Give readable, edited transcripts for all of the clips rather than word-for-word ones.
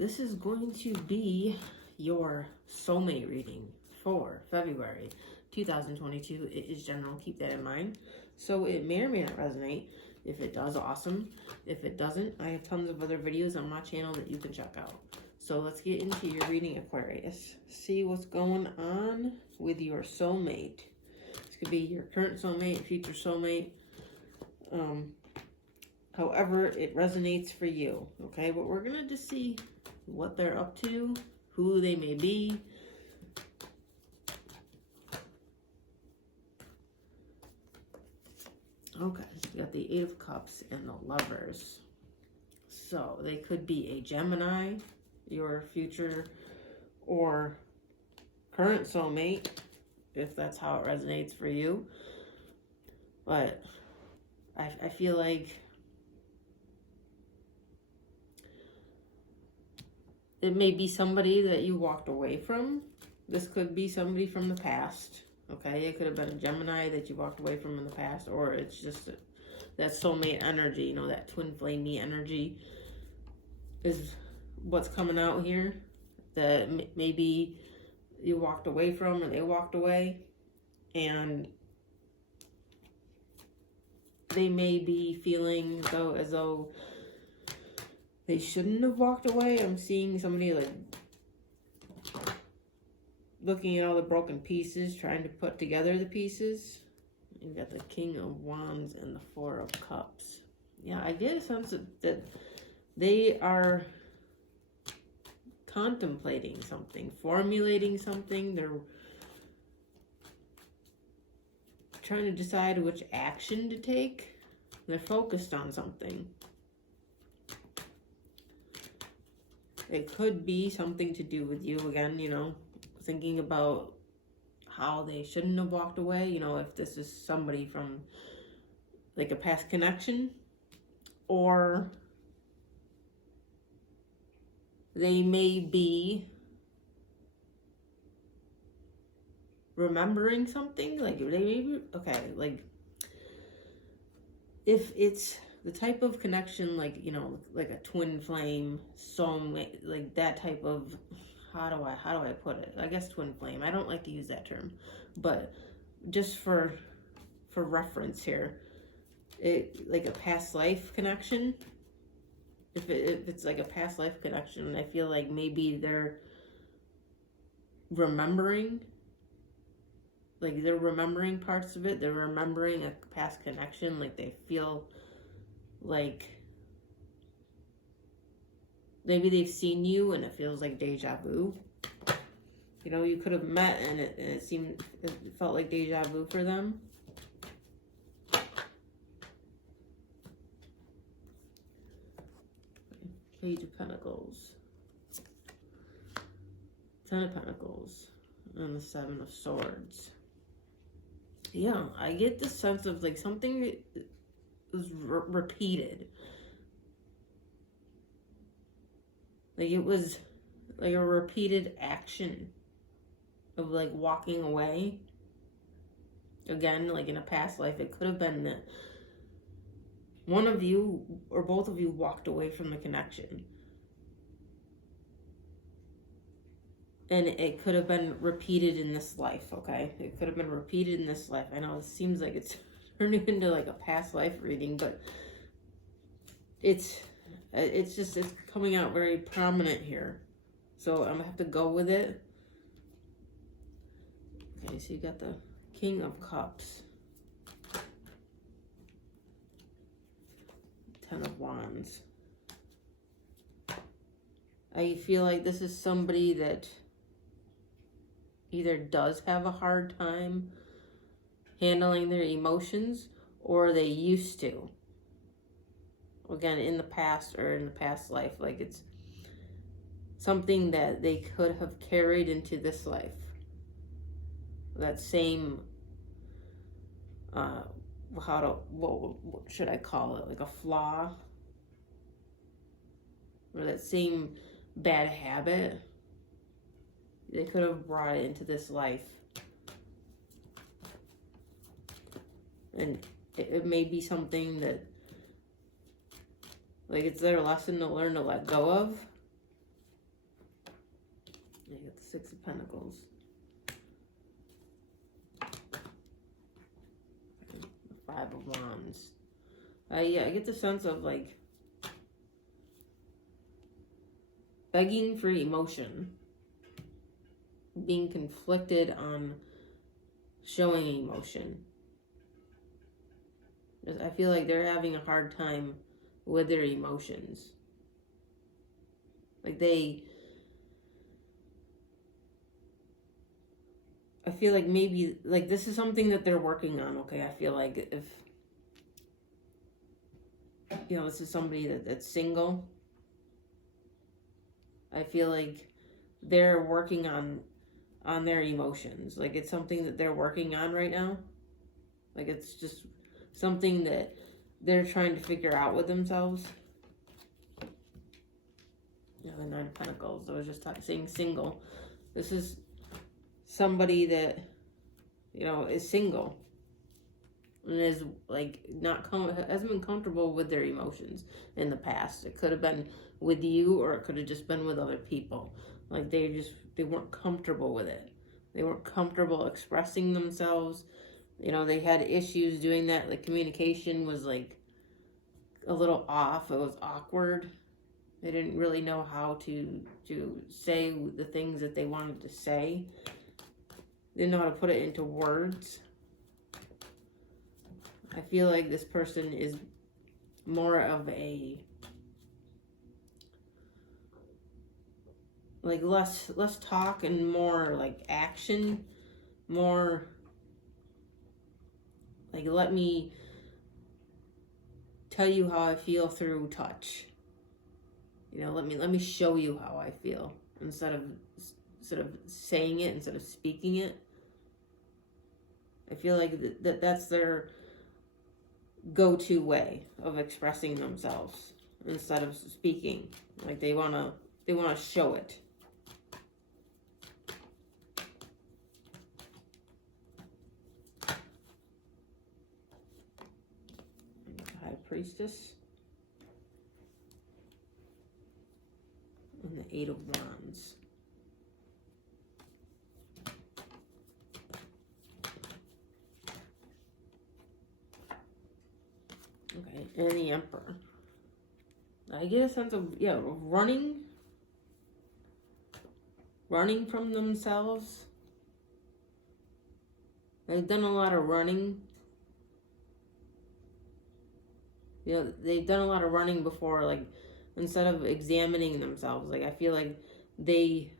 this is going to be your soulmate reading for February 2022. It is general, keep that in mind. So it may or may not resonate. If it does, awesome. If it doesn't, I have tons of other videos on my channel that you can check out. So let's get into your reading, Aquarius. See what's going on with your soulmate. This could be your current soulmate, future soulmate. However it resonates for you, okay? But we're gonna just see what they're up to, who they may be. Okay, so we got the Eight of Cups and the Lovers. So they could be a Gemini, your future or current soulmate, if that's how it resonates for you. But I feel like it may be somebody that you walked away from. This could be somebody from the past. Okay, it could have been a Gemini that you walked away from in the past, or it's just that soulmate energy, you know, that twin flamey energy is what's coming out here. That maybe you walked away from, or they walked away, and they may be feeling as though they shouldn't have walked away. I'm seeing somebody like looking at all the broken pieces, trying to put together the pieces. You got the King of Wands and the Four of Cups. Yeah, I get a sense that they are contemplating something, formulating something. They're trying to decide which action to take. They're focused on something. It could be something to do with you again, you know, thinking about how they shouldn't have walked away. You know, if this is somebody from like a past connection, or they may be remembering something. Like they may be, okay, like if it's the type of connection, like, you know, like a twin flame, soulmate, like that type of, how do I put it? I guess twin flame. I don't like to use that term, but just for reference here, it like a past life connection. If it's like a past life connection, I feel like maybe they're remembering, like they're remembering parts of it. They're remembering a past connection. Like they feel like maybe they've seen you and it feels like deja vu. You know, you could have met and it felt like deja vu for them. Page of Pentacles, Ten of Pentacles, and the Seven of Swords. Yeah, I get the sense of like something was repeated. Like it was like a repeated action of like walking away. Again, like in a past life, it could have been that one of you or both of you walked away from the connection. And it could have been repeated in this life, okay? It could have been repeated in this life. I know it seems like it's turning into like a past life reading, but it's coming out very prominent here. So I'm gonna have to go with it. Okay, so you got the King of Cups, Ten of Wands. I feel like this is somebody that either does have a hard time handling their emotions, or they used to. Again, in the past or in the past life, like it's something that they could have carried into this life. That same, what should I call it? Like a flaw, or that same bad habit. They could have brought it into this life. And it may be something that Like, it's their lesson to learn to let go of. Six of Pentacles. Five of Wands. Yeah, I get the sense of like begging for emotion, being conflicted on showing emotion. I feel like they're having a hard time with their emotions. Like I feel like maybe, like, this is something that they're working on, okay? I feel like if, you know, this is somebody that's single, I feel like they're working on their emotions. Like, it's something that they're working on right now. Like, it's just something that they're trying to figure out with themselves. You know, the Nine of Pentacles. I was just saying single. This is somebody that, you know, is single and is like hasn't been comfortable with their emotions in the past. It could have been with you, or it could have just been with other people. Like they weren't comfortable with it. They weren't comfortable expressing themselves. You know, they had issues doing that. Like communication was like a little off. It was awkward. They didn't really know how to say the things that they wanted to say. They didn't know how to put it into words. I feel like this person is more of a, like, less talk and more like action, more like, let me tell you how I feel through touch. You know, let me show you how I feel instead of saying it, instead of speaking it. I feel like that's their go-to way of expressing themselves instead of speaking. Like they wanna show it. High Priestess. And the Eight of Wands. Okay, and the Emperor. I get a sense of, yeah, running from themselves. They've done a lot of running. You know, they've done a lot of running before, like, instead of examining themselves. Like, I feel like they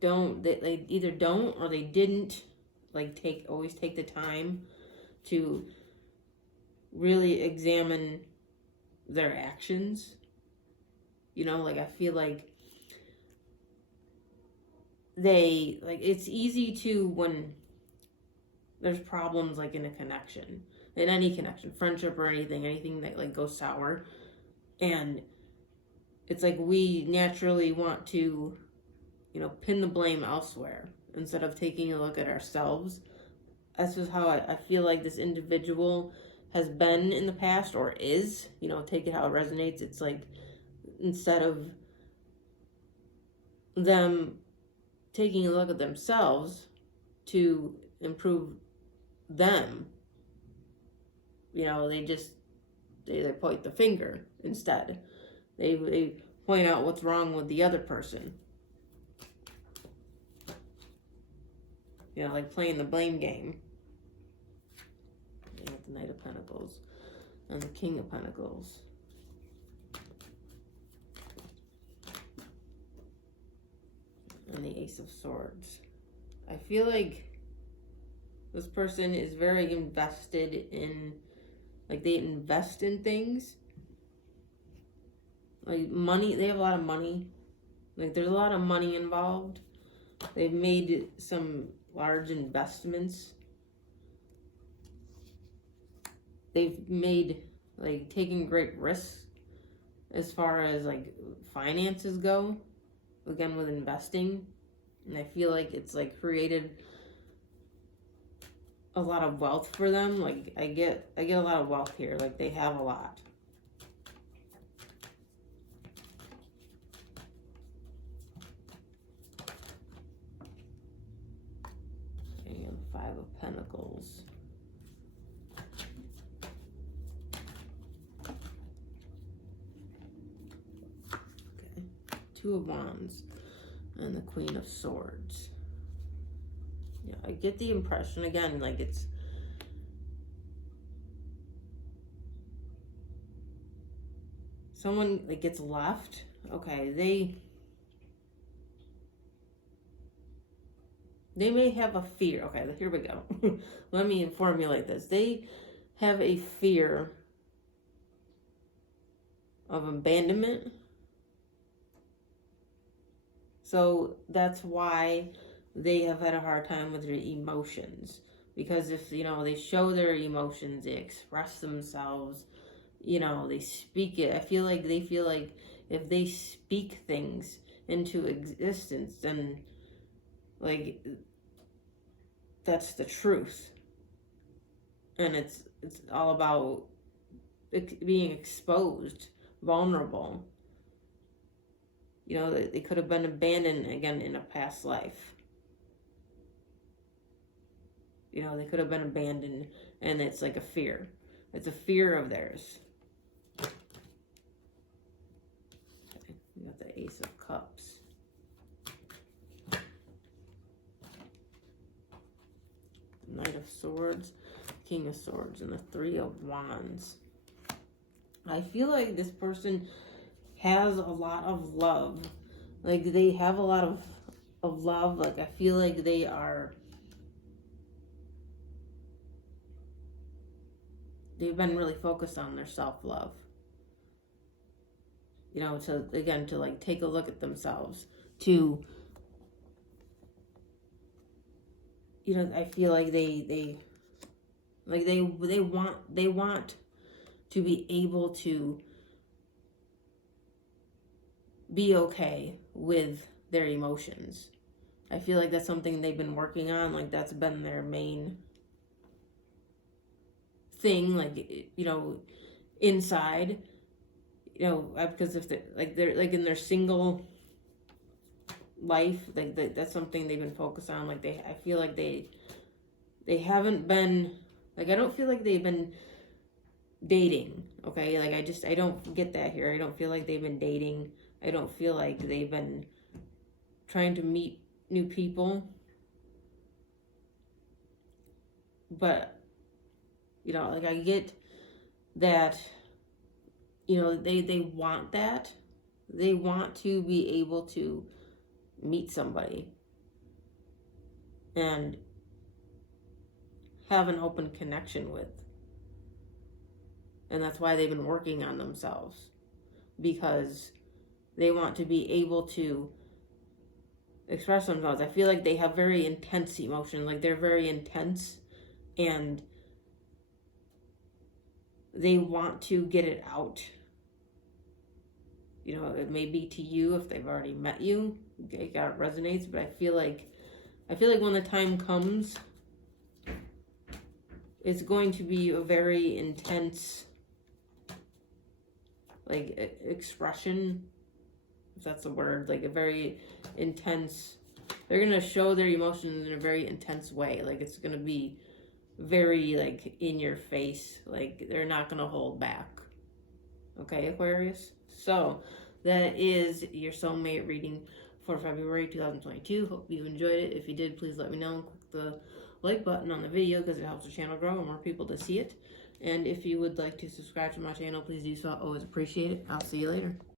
either don't or they didn't, like, always take the time to really examine their actions. You know, like, I feel like it's easy to, when there's problems, like, in a connection, in any connection, friendship or anything that, like, goes sour, and it's like we naturally want to, you know, pin the blame elsewhere instead of taking a look at ourselves. That's just how I feel like this individual has been in the past, or is. You know, take it how it resonates. It's like, instead of them taking a look at themselves to improve them, you know, they point the finger instead. They point out what's wrong with the other person. You know, like playing the blame game. And the Knight of Pentacles and the King of Pentacles. And the Ace of Swords. I feel like this person is very invested in, like, they invest in things. Like, money, they have a lot of money. Like, there's a lot of money involved. They've made some large investments. They've made, like, taking great risks as far as, like, finances go. Again, with investing. And I feel like it's, like, created a lot of wealth for them. Like, I get a lot of wealth here. Like, they have a lot. Pentacles. Okay. Two of Wands and the Queen of Swords. Yeah, I get the impression, again, like it's someone that gets left. Okay, they may have a fear. Okay, here we go. Let me formulate this. They have a fear of abandonment. So that's why they have had a hard time with their emotions. Because if, you know, they show their emotions, they express themselves, you know, they speak it. I feel like they feel like if they speak things into existence, then, like, that's the truth. And it's all about being exposed, vulnerable. You know, they could have been abandoned again in a past life. You know, they could have been abandoned, and it's like a fear. It's a fear of theirs. Okay. We got the Ace of Cups. Knight of Swords, King of Swords, and the Three of Wands. I feel like this person has a lot of love. Like, they have a lot of love. Like, I feel like they've been really focused on their self-love. You know, to like take a look at themselves, to, you know, I feel like they want to be able to be okay with their emotions. I feel like that's something they've been working on. Like, that's been their main thing, like, you know, inside, you know, because if they're like in their single life, like that's something they've been focused on. Like, I feel like they haven't been, like, I don't feel like they've been dating. Okay, like, I don't get that here. I don't feel like they've been dating. I don't feel like they've been trying to meet new people. But, you know, like, I get that, you know, they want that. They want to be able to meet somebody and have an open connection with. And that's why they've been working on themselves, because they want to be able to express themselves. I feel like they have very intense emotion. Like, they're very intense, and they want to get it out. You know, it may be to you if they've already met you. It resonates, but I feel like when the time comes, it's going to be a very intense, like, expression, if that's a word, like a very intense, they're going to show their emotions in a very intense way. Like, it's going to be very, like, in your face. Like, they're not going to hold back. Okay, Aquarius? So, that is your soulmate reading for February 2022. Hope you enjoyed it. If you did, please let me know and click the like button on the video, because it helps the channel grow and more people to see it. And if you would like to subscribe to my channel, please do so. I always appreciate it. I'll see you later.